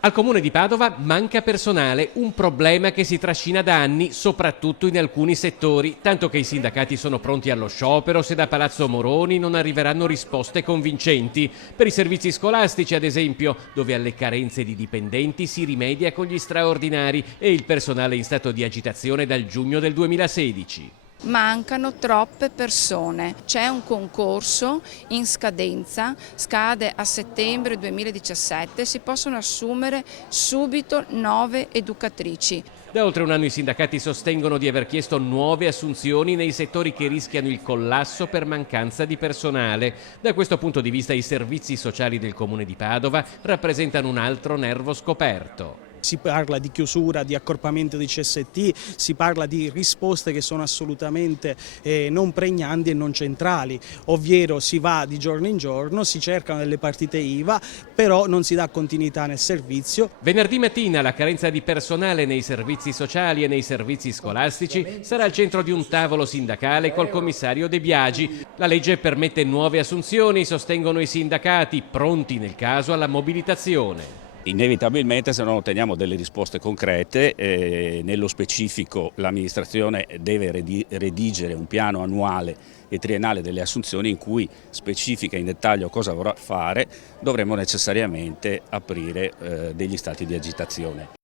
Al Comune di Padova manca personale, un problema che si trascina da anni, soprattutto in alcuni settori, tanto che i sindacati sono pronti allo sciopero se da Palazzo Moroni non arriveranno risposte convincenti. Per i servizi scolastici, ad esempio, dove alle carenze di dipendenti si rimedia con gli straordinari e il personale in stato di agitazione dal giugno del 2016. Mancano troppe persone, c'è un concorso in scadenza, scade a settembre 2017, si possono assumere subito 9 educatrici. Da oltre un anno i sindacati sostengono di aver chiesto nuove assunzioni nei settori che rischiano il collasso per mancanza di personale. Da questo punto di vista i servizi sociali del Comune di Padova rappresentano un altro nervo scoperto. Si parla di chiusura, di accorpamento di CST, si parla di risposte che sono assolutamente non pregnanti e non centrali, ovvero si va di giorno in giorno, si cercano delle partite IVA, però non si dà continuità nel servizio. Venerdì mattina la carenza di personale nei servizi sociali e nei servizi scolastici sarà al centro di un tavolo sindacale col commissario De Biagi. La legge permette nuove assunzioni, sostengono i sindacati, pronti nel caso alla mobilitazione. Inevitabilmente se non otteniamo delle risposte concrete, nello specifico l'amministrazione deve redigere un piano annuale e triennale delle assunzioni in cui specifica in dettaglio cosa vorrà fare, dovremo necessariamente aprire degli stati di agitazione.